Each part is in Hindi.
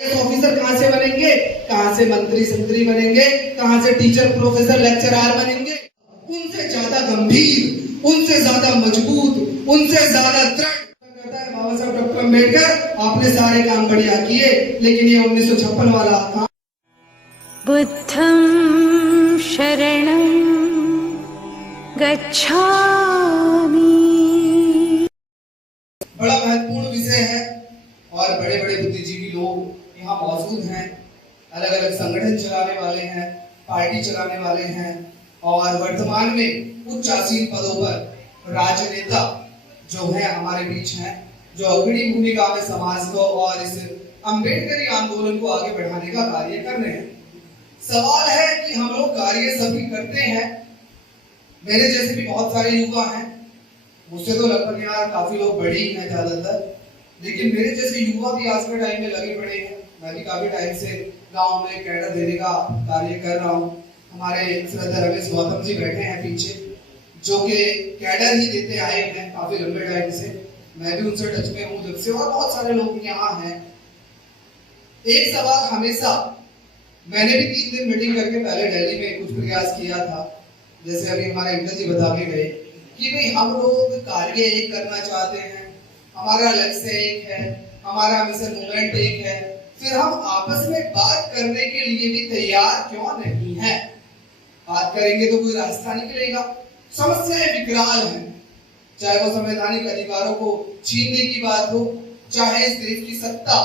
ऑफिसर कहां से बनेंगे, कहां से मंत्री संतरी बनेंगे, कहां से टीचर प्रोफेसर लेक्चरर बनेंगे। उनसे ज्यादा गंभीर, उनसे ज्यादा मजबूत, उनसे ज्यादा दृढ़ करता है बाबा साहब डॉक्टर अम्बेडकर। आपने सारे काम बढ़िया किए, लेकिन ये 1956 वाला काम। बुद्धं शरणं गच्छामि। बड़ा महत्वपूर्ण विषय है और बड़े बड़े बुद्धिजीवी लोग यहाँ मौजूद हैं, अलग अलग संगठन चलाने वाले हैं, पार्टी चलाने वाले हैं और वर्तमान में उच्चासीन पदों पर राजनेता जो है हमारे बीच हैं, जो अग्रणी भूमिका में समाज को और इस अम्बेडकरी आंदोलन को आगे बढ़ाने का कार्य कर रहे हैं। सवाल है कि हम लोग कार्य सभी करते हैं। मेरे जैसे भी बहुत सारे युवा हैं, मुझसे तो लगभग यहाँ काफी लोग बड़े ही हैं ज्यादातर, लेकिन मेरे जैसे युवा भी आज के टाइम में लगे पड़े हैं। मैं भी काफी टाइम से गांव में कैडर देने का कार्य कर रहा हूँ। हमारे श्रद्धा रमेश गौतम जी बैठे हैं पीछे, जो कि कैडर ही देते आए हैं काफी लंबे टाइम से। मैं भी उनसे टच में हूँ जब से, और बहुत सारे लोग यहाँ हैं। एक सवाल हमेशा, मैंने भी 3 दिन मीटिंग करके पहले दिल्ली में कुछ प्रयास किया था, जैसे अभी हमारे अंकल जी बता के गए कि भाई हम लोग कार्य एक करना चाहते हैं, हमारा लक्ष्य एक है, हमारा मिशन मूवमेंट एक है, फिर हम आपस में बात करने के लिए भी तैयार क्यों नहीं है? बात करेंगे तो कोई रास्ता निकलेगा। समस्याएं विकराल हैं, चाहे वो संवैधानिक अधिकारों को छीनने की बात हो, चाहे इस देश की सत्ता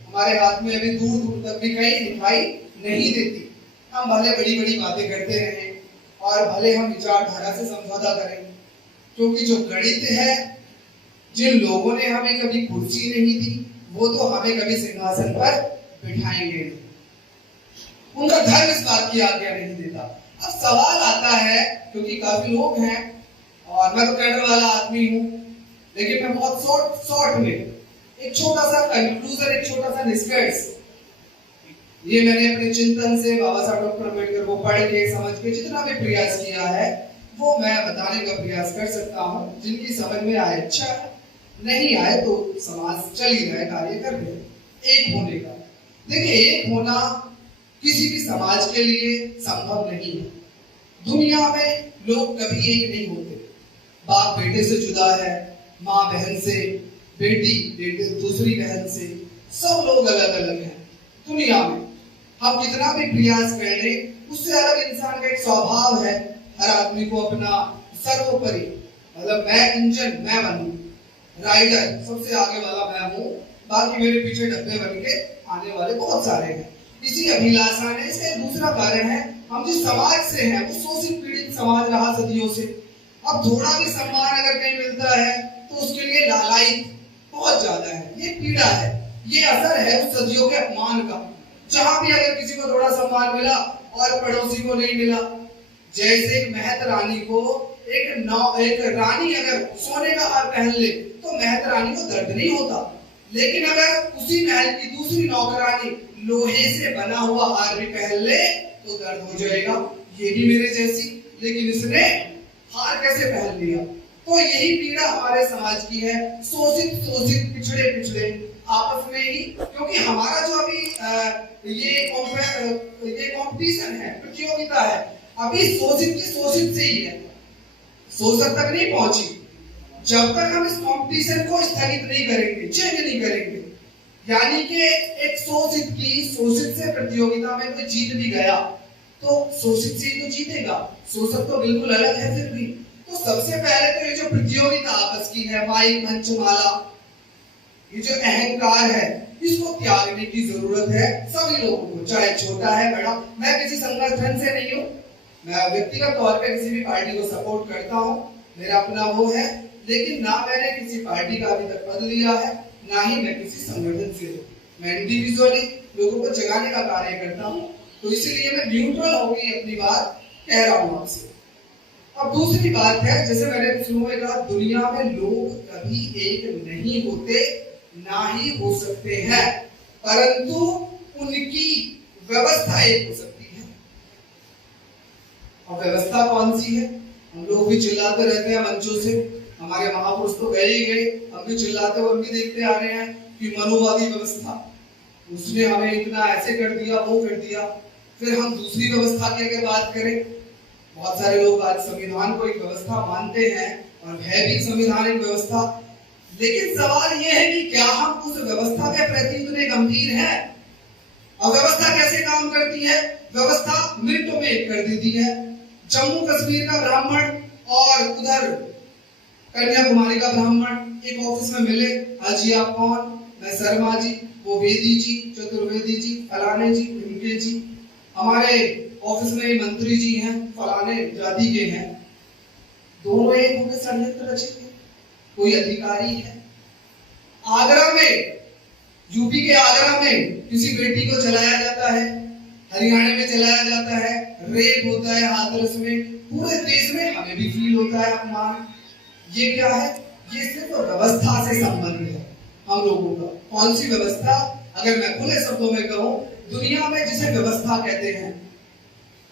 हमारे हाथ में अभी दूर दूर तक भी कहीं दिखाई नहीं देती। हम भले बड़ी बड़ी बातें करते रहें और भले हम विचारधारा से समझौता करें, क्योंकि जो गणित है, जिन लोगों ने हमें कभी कुर्सी नहीं दी, वो तो हमें कभी सिंहासन पर बिठाएंगे। उनका धर्म इस बात की आज्ञा नहीं देता। अब सवाल आता है, क्योंकि काफी लोग हैं और मैं तो कैडर वाला आदमी हूँ, लेकिन मैं बहुत शॉर्ट में एक छोटा सा कंक्लूजन, एक छोटा सा निष्कर्ष, ये मैंने अपने चिंतन से बाबा साहब डॉक्टर अम्बेडकर को पढ़ के समझ के जितना भी प्रयास किया है वो मैं बताने का प्रयास कर सकता हूँ। जिनकी समझ में आए अच्छा है, नहीं आए तो समाज चल ही रहा है कार्य कर रहे हैं एक होने का। देखिए, एक होना किसी भी समाज के लिए संभव नहीं है। दुनिया में लोग कभी एक नहीं होते। बाप बेटे से जुदा है, माँ बहन से, बेटी बेटे दूसरी बहन से, सब लोग अलग अलग हैं दुनिया में। हम कितना भी प्रयास कर ले, उससे अलग इंसान का एक स्वभाव है। हर आदमी को अपना सर्वोपरि, मतलब मैं इंजन मैं बनूं, राइडर सबसे आगे वाला मैं हूँ, बाकी मेरे पीछे डब्बे बन के आने वाले बहुत सारे हैं। इसी अभिलाषा ने, इसका एक दूसरा कारण है, हम जिस समाज से हैं वो शोषित पीड़ित समाज रहा सदियों से। अब थोड़ा भी सम्मान अगर कहीं मिलता है तो उसके लिए लालायित बहुत ज्यादा है। ये पीड़ा है, ये असर है उस सदियों के अपमान का। जहां भी अगर किसी को थोड़ा सम्मान मिला और पड़ोसी को नहीं मिला, जैसे महत रानी को एक रानी अगर सोने का हार पहन ले तो महत रानी को दर्द नहीं होता, लेकिन अगर उसी महल की दूसरी नौकरानी लोहे से बना हुआ हार भी पहन ले तो दर्द हो जाएगा। ये भी मेरे जैसी, लेकिन इसने हार कैसे पहन लिया? तो यही पीड़ा हमारे समाज की है। शोषित पिछड़े आपस में ही, क्योंकि हमारा जो अभी ये कंपटीशन है, प्रतियोगिता है, अभी शोषित की शोषित से ही है, शोषक तक नहीं पहुंची। जब तक हम इस कंपटीशन को स्थगित नहीं करेंगे, चेंज नहीं करेंगे, यानी कि एक शोषित की शोषित से प्रतियोगिता में कोई जीत भी गया तो शोषित से ही तो जीतेगा। शोषक तो बिल्कुल अलग है फिर भी। तो सबसे पहले तो ये जो प्रतियोगिता आपस की है, माइक मंच माला, ये जो अहंकार है, इसको त्यागने की जरूरत है सभी लोगों को, चाहे छोटा है बड़ा। मैं किसी संगठन से नहीं हूँ, मैं व्यक्तिगत तौर पे किसी भी पार्टी को सपोर्ट करता हूँ, मेरा अपना वो है, लेकिन ना मैंने किसी पार्टी का अभी तक पद लिया है, ना ही मैं किसी संगठन से हूँ। मैं इंडिविजुअली लोगों को जगाने का कार्य करता हूँ, तो इसीलिए मैं न्यूट्रल होकर अपनी बात कह रहा हूँ आपसे। अब दूसरी बात है, जैसे मैंने शुरू में कहा, दुनिया में लोग कभी एक नहीं होते, ना ही हो सकते हैं, परंतु उनकी व्यवस्था एक हो सकती है। और व्यवस्था कौन सी है? हम लोग भी चिल्लाते रहते हैं मंचों से, हमारे महापुरुष तो गए ही गए, हम भी चिल्लाते हुए हम भी देखते आ रहे हैं कि मनुवादी व्यवस्था, उसने हमें इतना ऐसे कर दिया, वो कर दिया। फिर हम दूसरी व्यवस्था की अगर बात करें, बहुत सारे लोग आज संविधान को एक व्यवस्था मानते हैं और है भी संविधान एक व्यवस्था, लेकिन सवाल यह है कि क्या हम उस व्यवस्था के प्रति इतने गंभीर हैं? और व्यवस्था कैसे काम करती है? व्यवस्था मिनटों में एक कर देती है। जम्मू कश्मीर का ब्राह्मण और उधर कन्याकुमारी का ब्राह्मण एक ऑफिस में मिले, हाजी आप कौन? मैं शर्मा जी, वो वेदी जी, चतुर्वेदी जी, फलाने जी, ढिमके जी, हमारे ऑफिस में मंत्री जी हैं, फलाने जाति के हैं। दोनों एक होकर षड्यंत्र रचेंगे। कोई अधिकारी है आगरा में, यूपी के आगरा में किसी बेटी को जलाया जाता है, हरियाणा में जलाया जाता है, रेप होता है हाथरस में, पूरे देश में हमें भी फील होता है अपमान। ये क्या है? ये सिर्फ व्यवस्था से संबंध है हम लोगों का। कौन सी व्यवस्था? अगर मैं खुले शब्दों में कहूं, दुनिया में जिसे व्यवस्था कहते हैं,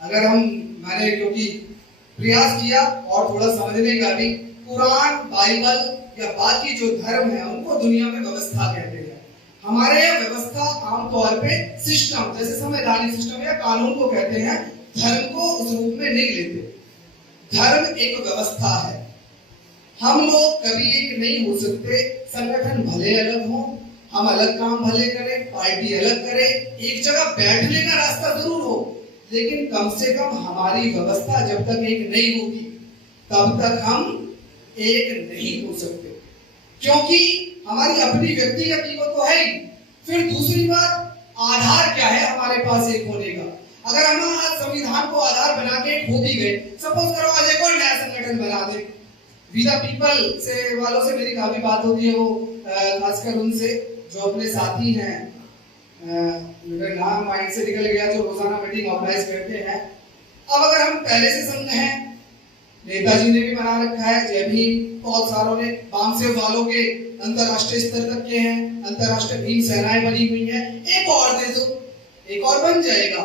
अगर मैंने क्योंकि प्रयास किया और थोड़ा समझने का भी, कुरान, बाइबल या बाकी जो धर्म है उनको दुनिया में व्यवस्था कहते हैं। हमारे यहाँ व्यवस्था आमतौर पे सिस्टम, जैसे संवैधानिक सिस्टम या कानून को कहते हैं, धर्म को उस रूप में नहीं लेते। धर्म एक व्यवस्था है। हम लोग कभी एक नहीं हो सकते। संगठन भले अलग हो, हम अलग काम भले करें, पार्टी अलग करे, एक जगह बैठने का रास्ता जरूर हो, लेकिन कम से कम हमारी व्यवस्था जब तक एक नहीं होगी तब तक हम एक नहीं हो सकते, क्योंकि हमारी अपनी व्यक्तिगत ईगो तो है ही। फिर दूसरी बात, आधार क्या है हमारे पास एक होने का? अगर हम आज संविधान को आधार बना के खो भी गए, सपोज करो आज एक और नया संगठन बना दे, वी द पीपल से वालों से मेरी काफी बात होती है, वो खासकर उनसे जो अपने साथी हैं, मेरा नाम माइंड से निकल गया, जो रोजाना मीटिंग ऑर्गेनाइज करते हैं। अब अगर हम पहले से संघ हैं, नेताजी ने भी बना रखा है, जय भीम, बहुत सारों ने, वामसेव वालों के अंतरराष्ट्रीय स्तर तक के हैं, अंतरराष्ट्रीय भीम सेनाएं बनी हुई हैं, एक और दे दो, एक और बन जाएगा।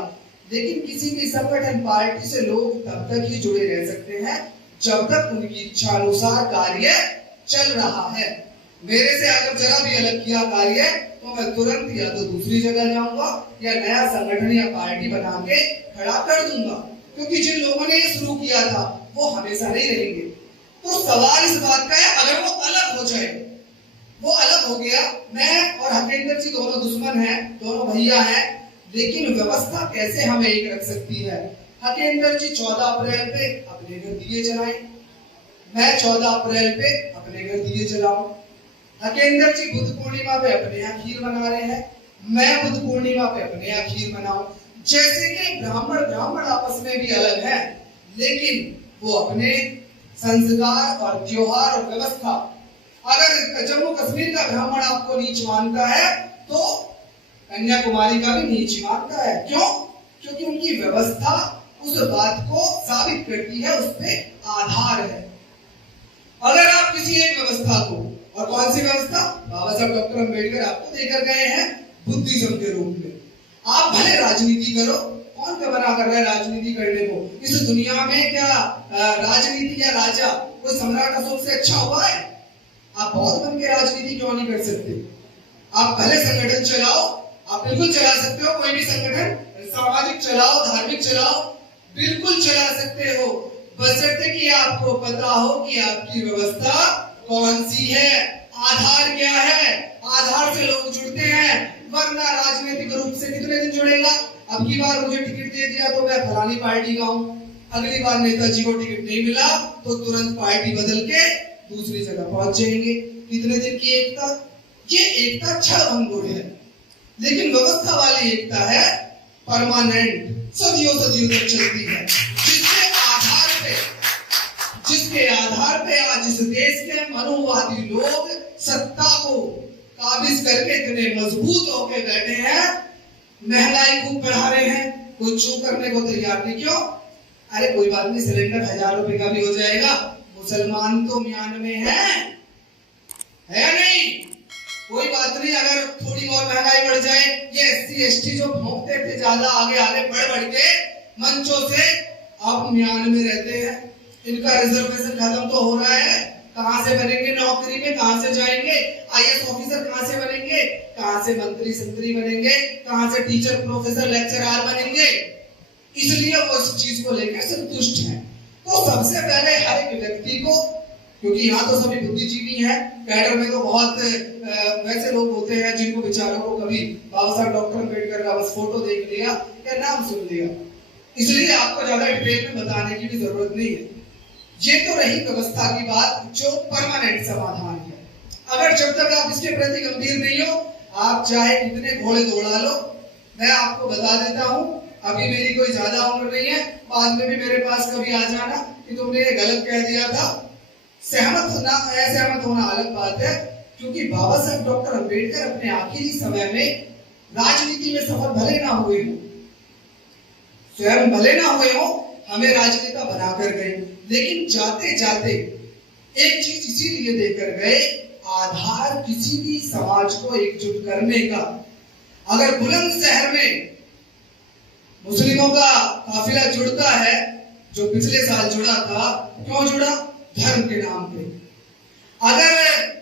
लेकिन किसी भी संगठन, पार्टी से लोग तब तक ही जुड़े रह सकते हैं जब तक उनकी इच्छा अनुसार कार्य चल रहा है। मेरे से अगर जरा भी अलग किया कार्य तो मैं तुरंत या तो दूसरी जगह जाऊंगा या नया संगठन या पार्टी बना के खड़ा कर दूंगा, क्योंकि जिन लोगों ने ये शुरू किया था वो हमेशा नहीं रहेंगे। तो सवाल इस बात का है, अगर वो अलग हो जाए, वो अलग हो गया, मैं और हकेंद्र जी दोनों दुश्मन हैं, दोनों भैया हैं, लेकिन व्यवस्था कैसे हमें एक रख सकती है? हकेंद्र जी 14 अप्रैल पे अपने घर दिए जलाएं, मैं 14 अप्रैल पे अपने घर दिए जलाऊं। हकेंद्र जी बुद्ध पूर्णिमा पे अपने यहाँ खीर बना रहे हैं, मैं बुद्ध पूर्णिमा पे अपने यहाँ खीर बनाऊं। जैसे कि ब्राह्मण आपस में भी अलग हैं, लेकिन वो अपने संस्कार और त्योहार और व्यवस्था, अगर जम्मू कश्मीर का ब्राह्मण आपको नीच मानता है तो कन्याकुमारी का भी नीच मानता है। क्यों? क्योंकि उनकी व्यवस्था उस बात को साबित करती है, उस पे आधार है। अगर आप किसी एक व्यवस्था को, और कौन सी व्यवस्था? बाबा साहब डॉक्टर अम्बेडकर आपको देकर गए हैं बुद्धिज्म के रूप में। आप भले राजनीति करो, कौन क्या बना कर रहा है राजनीति करने को? इस दुनिया में क्या राजनीति या राजा कोई सम्राट अशोक से अच्छा हुआ है? आप बहुत बन के राजनीति क्यों नहीं कर सकते? आप भले संगठन चलाओ, आप बिल्कुल चला सकते हो, कोई भी संगठन, सामाजिक चलाओ, धार्मिक चलाओ, बिल्कुल चला सकते हो, बशर्ते कि आपको पता हो कि आपकी व्यवस्था कौन सी है, आधार क्या है। आधार से लोग जुड़ते हैं, वरना राजनीतिक रूप से कितने दिन जुड़ेगा? अब की बार मुझे टिकट दे दिया तो मैं फलानी पार्टी का हूं, अगली बार नेताजी को टिकट नहीं मिला तो तुरंत पार्टी बदल के दूसरी जगह पहुंच जाएंगे। कितने दिन की एकता? ये एकता क्षणभंगुर है, लेकिन व्यवस्था वाली एकता है परमानेंट, सदियों सदियों तक चलती है, जिसके आधार पे आज इस देश के मनुवादी लोग सत्ता को काबिज करके इतने मजबूत होके बैठे हैं, महंगाई खूब बढ़ा रहे हैं, कोई चू करने को तैयार नहीं। क्यों? अरे कोई बात नहीं, सिलेंडर 1000 रुपए का भी हो जाएगा, मुसलमान तो म्यांमार है नहीं, कोई बात नहीं, अगर थोड़ी और महंगाई बढ़ जाए, ये SC ST जो भोंकते थे ज्यादा आगे बढ़ के मंचों से, अब म्यांमार में रहते हैं, इनका रिजर्वेशन खत्म तो हो रहा है, कहां से बनेंगे नौकरी में, कहां से जाएंगे आईएएस ऑफिसर, कहां से बनेंगे, कहां से मंत्री संतरी बनेंगे, कहां से टीचर प्रोफेसर लेक्चरर बनेंगे। इसलिए वो इस चीज को लेकर संतुष्ट हैं। तो सबसे पहले हर एक व्यक्ति को, क्योंकि यहाँ तो सभी बुद्धिजीवी हैं, कैडर में तो बहुत वैसे लोग होते हैं जिनको बेचारों को कभी बाबा साहब डॉक्टर अम्बेडकर का बस फोटो देख लिया या नाम सुन लिया, इसलिए आपको ज्यादा डिटेल में बताने की भी जरूरत नहीं है। ये तो रही व्यवस्था की बात जो परमानेंट समाधान है। अगर जब तक आप इसके प्रति गंभीर नहीं हो, आप चाहे कितने घोड़े दौड़ा लो, मैं आपको बता देता हूं, अभी मेरी कोई ज्यादा उम्र नहीं है, बाद में भी मेरे पास कभी आ जाना कि तुमने ये गलत कह दिया था। सहमत होना असहमत होना अलग बात है, क्योंकि बाबा साहब डॉक्टर अम्बेडकर अपने आखिरी समय में राजनीति में सफल भले ना हुए हो, स्वयं भले ना हुए हो, हमें राजनेता बनाकर गए, लेकिन जाते जाते एक चीज इसीलिए देकर गए, आधार किसी भी समाज को एकजुट करने का। अगर बुलंदशहर में मुस्लिमों का काफिला जुड़ता है, जो पिछले साल जुड़ा था, क्यों जुड़ा? धर्म के नाम पे। अगर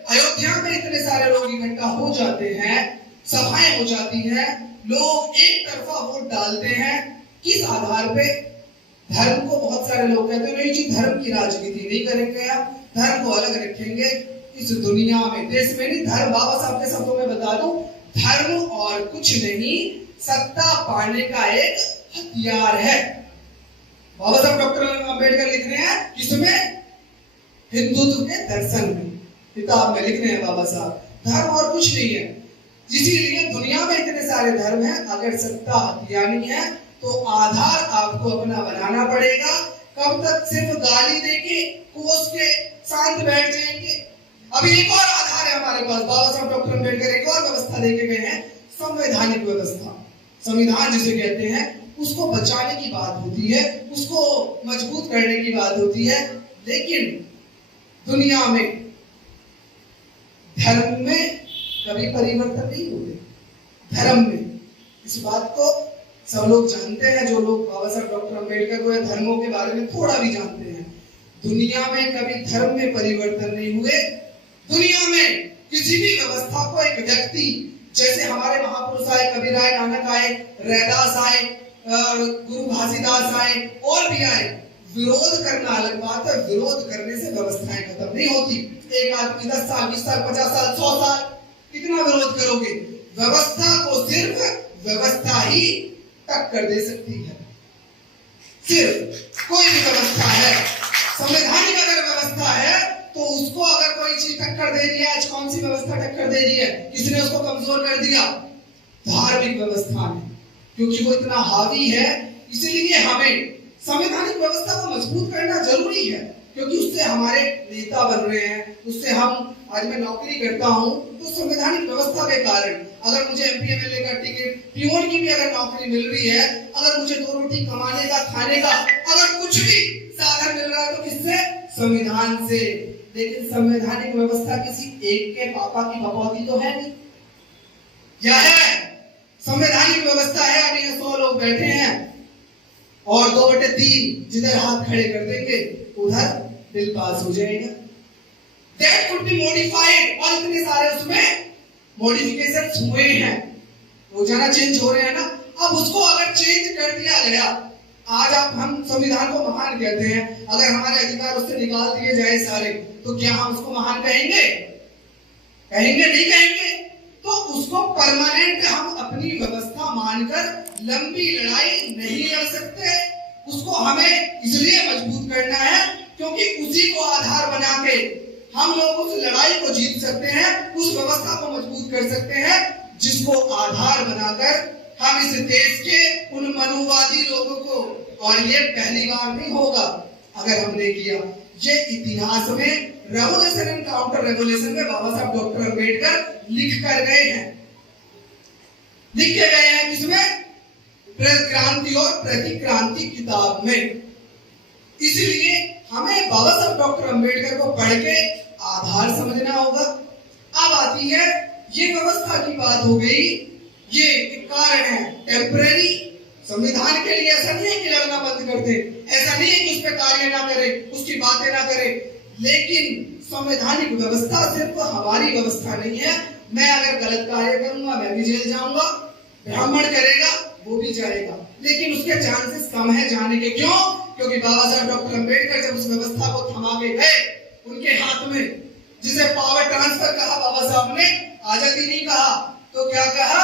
अयोध्या में इतने सारे लोग इकट्ठा हो जाते हैं, सभाएं हो जाती हैं, लोग एक तरफा वोट डालते हैं, किस आधार पे? धर्म को बहुत सारे लोग कहते हैं नहीं जी धर्म की राजनीति नहीं करेंगे, आप धर्म को अलग रखेंगे। इस दुनिया में, देश में नहीं, धर्म, बाबा साहब के शब्दों में बता दूं, धर्म और कुछ नहीं, सत्ता पाने का एक हथियार है। बाबा साहब डॉक्टर अम्बेडकर लिख रहे हैं किसमें? हिंदुत्व के दर्शन में, किताब में लिख रहे हैं बाबा साहब, धर्म और कुछ नहीं है। इसीलिए दुनिया में इतने सारे धर्म हैं, अगर सत्ता हथियानी है तो आधार आपको अपना बनाना पड़ेगा। कब तक सिर्फ गाली देके कोस के शांत बैठ जाएंगे? अभी एक और आधार है हमारे पास, बाबा साहब डॉक्टर अम्बेडकर एक और व्यवस्था देके गए हैं, संवैधानिक व्यवस्था, संविधान जिसे कहते हैं, उसको बचाने की बात होती है, उसको मजबूत करने की बात होती है। लेकिन दुनिया में धर्म में कभी परिवर्तन नहीं हुए, धर्म में, इस बात को सब लोग जानते हैं, जो लोग बाबा साहब डॉक्टर अम्बेडकर को या धर्मों के बारे में थोड़ा भी जानते हैं। दुनिया में कभी धर्म में परिवर्तन नहीं हुए। दुनिया में किसी भी व्यवस्था को एक व्यक्ति, जैसे हमारे महापुरुष आए, कबीर आए, नानक आए, रैदास आए, गुरु घासीदास आए, और भी आए, विरोध करना अलग बात है, विरोध करने से व्यवस्थाएं खत्म नहीं होती। एक आदमी 10 साल 20 साल 50 साल 100 साल कितना विरोध करोगे? व्यवस्था को सिर्फ व्यवस्था ही टक्कर दे सकती है। सिर्फ कोई भी व्यवस्था है, संवैधानिक अगर व्यवस्था है तो उसको अगर कोई चीज टक्कर दे रही है, आज कौन सी व्यवस्था टक्कर दे रही है? किसने उसको कमजोर कर दिया? धार्मिक व्यवस्था ने, क्योंकि वो इतना हावी है। इसीलिए हमें संवैधानिक व्यवस्था को मजबूत करना जरूरी है, क्योंकि उससे हमारे नेता बन रहे हैं, उससे हम, आज मैं नौकरी करता हूं तो संवैधानिक व्यवस्था के कारण अगर मुझे एमपी एमएलए का टिकट, पीओन की भी अगर नौकरी मिल रही है, अगर मुझे 2 रोटी कमाने का, खाने का अगर कुछ भी साधन मिल रहा है तो किससे? संविधान से। लेकिन संवैधानिक व्यवस्था किसी एक के पापा की बपौती तो है नहीं, या है? संवैधानिक व्यवस्था है, अभी 100 लोग बैठे हैं और 2/3 जिधर हाथ खड़े कर देंगे उधर बिल पास हो जाएगा। That could be modified, और इतने सारे उसमें मॉडिफिकेशंस हुए हैं, रोजाना चेंज हो रहे हैं ना। अब उसको अगर चेंज कर दिया गया, आज आप, हम संविधान को महान कहते हैं, अगर हमारे अधिकार उससे निकाल दिए जाए सारे, तो क्या हम उसको महान कहेंगे? कहेंगे नहीं कहेंगे। तो उसको परमानेंट हम अपनी व्यवस्था मानकर लंबी लड़ाई नहीं लड़ सकते। उसको हमें इसलिए मजबूत करना है क्योंकि उसी को आधार बना के हम लोग उस लड़ाई को जीत सकते हैं, उस व्यवस्था को मजबूत कर सकते हैं, जिसको आधार बनाकर हम इस देश के उन मनुवादी लोगों को, और ये पहली बार नहीं होगा अगर हमने किया, ये इतिहास में रेवोल्यूशन एंड काउंटर रेवोल्यूशन में बाबा साहब डॉक्टर अम्बेडकर लिख कर गए हैं। लिख के गए हैं किसमें? क्रांति और प्रतिक्रांति किताब में। इसलिए हमें बाबा साहब डॉक्टर अम्बेडकर को पढ़ के आधार समझना होगा। अब आती है, ये व्यवस्था की बात हो गई, ये एक कारण है टेम्परेरी। संविधान के लिए ऐसा नहीं है कि लड़ना बंद कर दे, ऐसा नहीं है कि उस पर कार्य ना करे, उसकी बातें ना करे, लेकिन संवैधानिक व्यवस्था सिर्फ हमारी व्यवस्था नहीं है। मैं अगर गलत कार्य करूंगा मैं भी जेल जाऊंगा, ब्राह्मण करेगा वो भी जाएगा, लेकिन उसके चांसेस कम है जाने के। क्यों? क्योंकि बाबा साहब डॉक्टर अंबेडकर जब उस व्यवस्था को थमा के गए, उनके हाथ में जिसे पावर ट्रांसफर कहा बाबा साहब ने, आजादी नहीं कहा, तो क्या कहा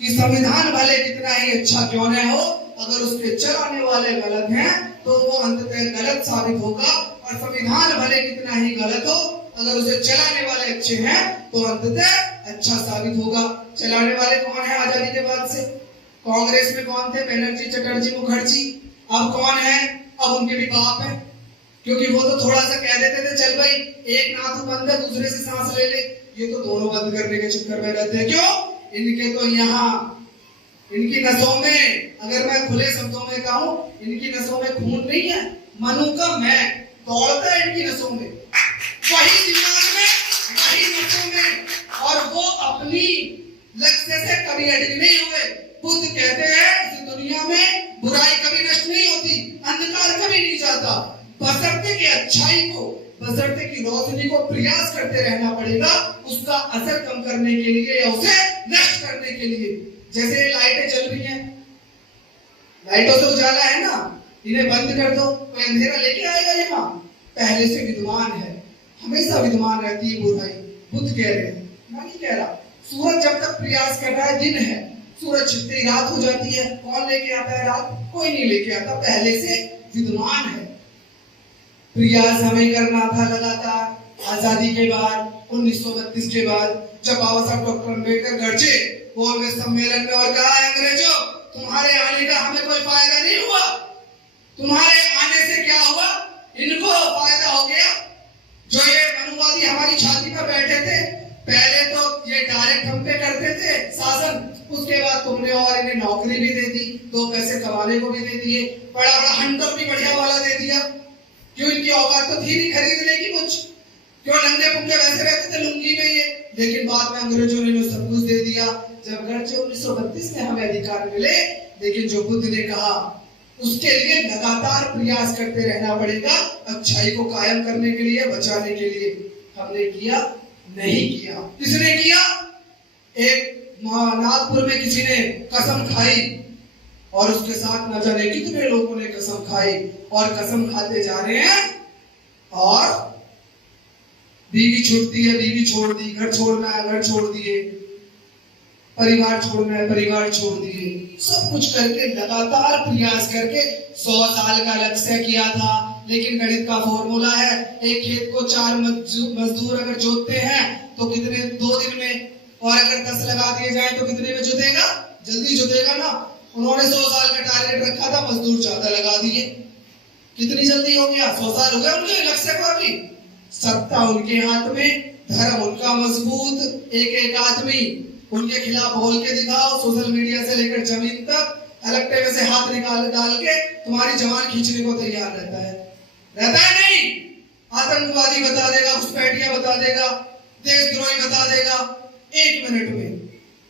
कि संविधान भले कितना ही अच्छा क्यों न हो, अगर उसके चलाने वाले गलत हैं तो वो अंततः गलत साबित होगा, और संविधान भले कितना ही गलत हो, अगर उसे चलाने वाले अच्छे हैं तो अंततः अच्छा साबित होगा। चलाने वाले कौन है आजादी के बाद से? कांग्रेस में कौन थे? बनर्जी, चटर्जी, मुखर्जी। अब कौन है? अब उनके भी बाप है, क्योंकि वो तो थोड़ा सा कह देते थे चल भाई एक नाथ बंद है, दूसरे से सांस ले ले, ये तो दोनों बंद करने के चक्कर में रहते हैं। क्यों? इनके तो यहाँ इनकी नसों में, अगर मैं खुले शब्दों में कहूं, इनकी नसों में खून नहीं है, मनु का मैं दौड़ता है इनकी नसों में, वही दिमाग में, वही नसों में, और वो अपनी लक्ष्य से कभी अडिग नहीं हुए। बुद्ध कहते हैं इस दुनिया में बुराई कभी नष्ट नहीं होती, अंधकार कभी नहीं जाता, बशर्ते कि अच्छाई को, बशर्ते की रोशनी को प्रयास करते रहना पड़ेगा उसका असर कम करने के लिए या उसे नष्ट करने के लिए। जैसे लाइटें चल रही हैं, लाइटों से उजाला है ना, इन्हें बंद कर दो, कोई अंधेरा लेके आएगा? यहाँ पहले से विद्यमान है, हमेशा विद्यमान रहती है बुराई। बुद्ध कह रहे हैं, मैं नहीं कह रहा। सूरज जब तक प्रयास कर रहा है दिन है, सूरज छिपते ही रात हो जाती है। कौन लेके आता है रात? कोई नहीं लेके आता, पहले से विद्यमान है। प्रयास हमें करना था लगातार। आजादी के बाद 1932 के बाद जब बाबा साहब डॉक्टर अंबेडकर गरजे गोलमेज सम्मेलन में और कहा, अंग्रेजों तुम्हारे आने का हमें कोई फायदा नहीं हुआ, तुम्हारे आने से क्या हुआ, इनको फायदा हो गया। जो ये मनुवादी हमारी छाती पर बैठे थे, पहले तो ये डायरेक्ट हम पे करते थे शासन, उसके बाद तुमने और इन्हें नौकरी भी दे दी, 2 पैसे कमाने को भी दे दिए, बड़ा बड़ा हंटर भी बढ़िया वाला दे दिया। क्यों? इनकी औकात तो थी नहीं खरीदने की कुछ, क्यों नंगे पुंगे वैसे रहते थे लुंगी में ये, लेकिन बाद में अंग्रेजों ने सब कुछ दे दिया। जब गरजे 1932 में हमें अधिकार मिले, लेकिन जो बुद्ध ने कहा उसके लिए लगातार प्रयास करते रहना पड़ेगा, अच्छाई को कायम करने के लिए, बचाने के लिए। हमने किया? नहीं किया। किसने किया? एक नागपुर में किसी ने कसम खाई और उसके साथ न जाने कितने लोगों ने कसम खाई और कसम खाते जा रहे हैं, और बीवी छूटती है, बीवी छोड़ दी, घर छोड़ना है, घर छोड़ दिए, परिवार छोड़ना है, परिवार छोड़ दिए, सब कुछ करके लगातार प्रयास करके 100 साल का लक्ष्य किया था। लेकिन गणित का फॉर्मूला है, एक खेत को 4 मजदूर अगर जोतते हैं तो कितने 2 दिन में, और अगर 10 लगा दिए जाए तो कितने में जुतेगा? जल्दी जुतेगा ना। उन्होंने 100 साल का टारगेट रखा था, मजदूर ज्यादा लगा दिए, कितनी जल्दी हो गया? 100 साल हो गए उनके लक्ष्य को। अभी सत्ता उनके हाथ में, धर्म उनका मजबूत, एक आदमी उनके खिलाफ बोल के दिखाओ, सोशल मीडिया से लेकर जमीन तक हलकटे में से हाथ निकाल डाल के तुम्हारी जवान खींचने को तैयार रहता है नहीं? आतंकवादी बता देगा, घुसपैठिया बता देगा, देशद्रोही बता देगा 1 मिनट में।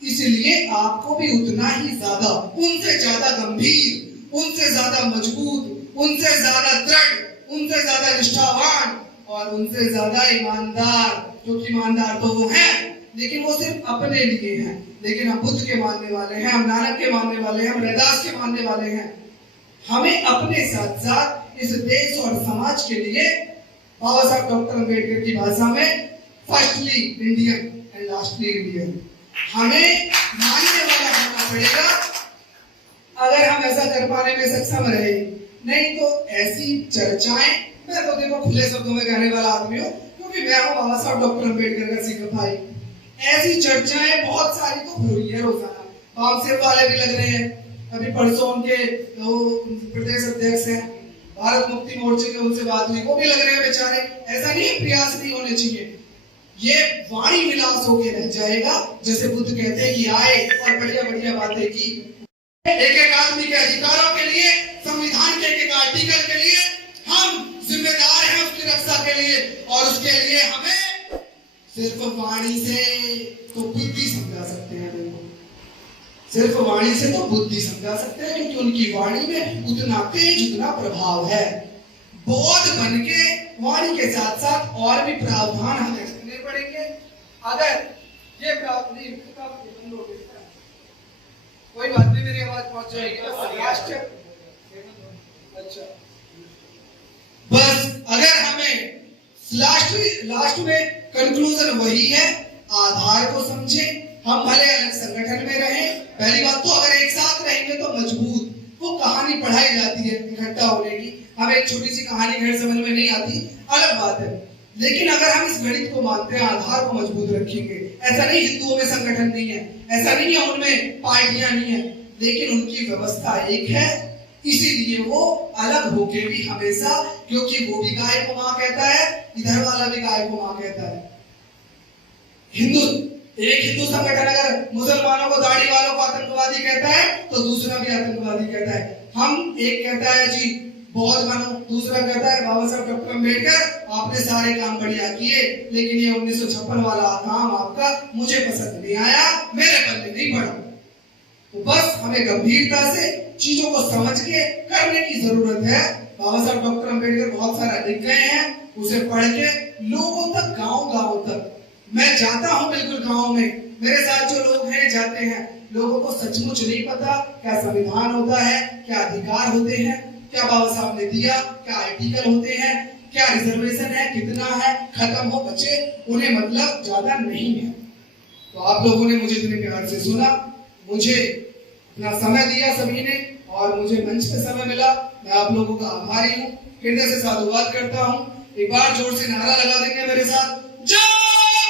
इसलिए आपको भी उतना ही ज्यादा, उनसे ज्यादा गंभीर, उनसे ज्यादा मजबूत, उनसे ज्यादा दृढ़, उनसे ज्यादा निष्ठावान और उनसे ज्यादा ईमानदार, क्योंकि ईमानदार तो वो हैं लेकिन वो सिर्फ अपने लिए हैं। लेकिन हम बुद्ध के मानने वाले हैं, हम नानक के मानने वाले हैं, हम रैदास के मानने वाले हैं। हमें अपने साथ साथ इस देश और समाज के लिए बाबा साहब डॉक्टर अंबेडकर की भाषा में firstly Indian and lastly Indian, हमें मानने वाला होना पड़ेगा। अगर हम ऐसा कर पाने में सक्षम रहे, नहीं तो ऐसी चर्चाएं, मैं तो देखो खुले शब्दों में कहने वाला आदमी हूँ क्योंकि मैं हूँ बाबा साहब डॉक्टर अंबेडकर का सिख भाई। ऐसी चर्चाएं बहुत सारी तो हो रही है रोजाना, बाम सिर वाले भी लग रहे हैं। अभी परसों उनके प्रदेश अध्यक्ष हैं भारत मुक्ति मोर्चे के, उनसे बात हुई, वो भी लग रहे हैं बेचारे। ऐसा नहीं है प्रयास नहीं होने चाहिए, ये वाणी विलास होके रह जाएगा। जैसे बुद्ध कहते हैं कि आए और बढ़िया बढ़िया बातें की, एक आदमी के अधिकारों के लिए, संविधान के एक आर्टिकल के लिए हम जिम्मेदार हैं, उसकी रक्षा के लिए, और उसके लिए हमें सिर्फ वाणी से तो बुद्धि समझा सकते हैं। सिर्फ वाणी से तो बुद्धि समझा सकते हैं, क्योंकि उनकी वाणी में उतना तेज, उतना प्रभाव है। बौद्ध बन के वाणी के साथ साथ और भी प्रावधान हमें करने पड़ेंगे। अगर ये प्रावधान कोई बात नहीं, मेरी आवाज पहुंच जाएगी। अच्छा, बस अगर हमें लास्ट में कंक्लूजन वही है, आधार को समझे। हम भले अलग संगठन में रहें, पहली बात तो अगर एक साथ रहेंगे तो मजबूत वो कहानी पढ़ाई जाती है इकट्ठा होने की। हमें एक छोटी सी कहानी घर समझ में नहीं आती, अलग बात है, लेकिन अगर हम इस गणित को मानते हैं, आधार को मजबूत रखेंगे। ऐसा नहीं हिंदुओं में संगठन नहीं है, ऐसा नहीं है उनमें पार्टियां नहीं है, लेकिन उनकी व्यवस्था एक है, इसीलिए वो अलग होके भी हमेशा, क्योंकि वो भी गाय को मां कहता है, इधर वाला भी गाय को मां कहता है। एक हिंदू संगठन अगर मुसलमानों को, दाढ़ी वालों को आतंकवादी कहता है तो दूसरा भी आतंकवादी कहता है। हम एक कहता है जी बौद्ध बनो, दूसरा कहता है बाबा साहब डॉक्टर अम्बेडकर आपने सारे काम बढ़िया किए, लेकिन ये 1956 वाला काम आपका मुझे पसंद नहीं आया, मेरे पल्ले नहीं पड़ा। तो बस हमें गंभीरता से चीजों को समझ के करने की जरूरत है। बाबा साहब डॉक्टर अम्बेडकर बहुत सारा लिख गए हैं, उसे पढ़ के लोगों तक, गांव तक मैं जाता हूं, बिल्कुल गांव में मेरे साथ जो लोग हैं जाते हैं, लोगों को सचमुच नहीं पता क्या संविधान होता है, क्या अधिकार होते हैं, क्या बाबा साहब ने दिया, क्या आर्टिकल होते हैं, क्या रिजर्वेशन है, कितना है, खत्म हो बच्चे, उन्हें मतलब ज्यादा नहीं है। तो आप लोगों ने मुझे इतने प्यार से सुना, मुझे अपना समय दिया सभी ने, और मुझे मंच पे समय मिला, मैं आप लोगों का आभारी हूँ, हृदय से साधुवाद करता हूँ। एक बार जोर से नारा लगा देंगे मेरे साथ, जय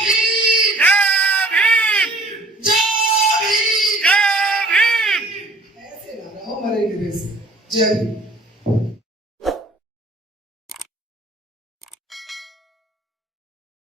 भीम, जय भीम, ऐसे नारा हो मेरे हृदय से, जय भीम।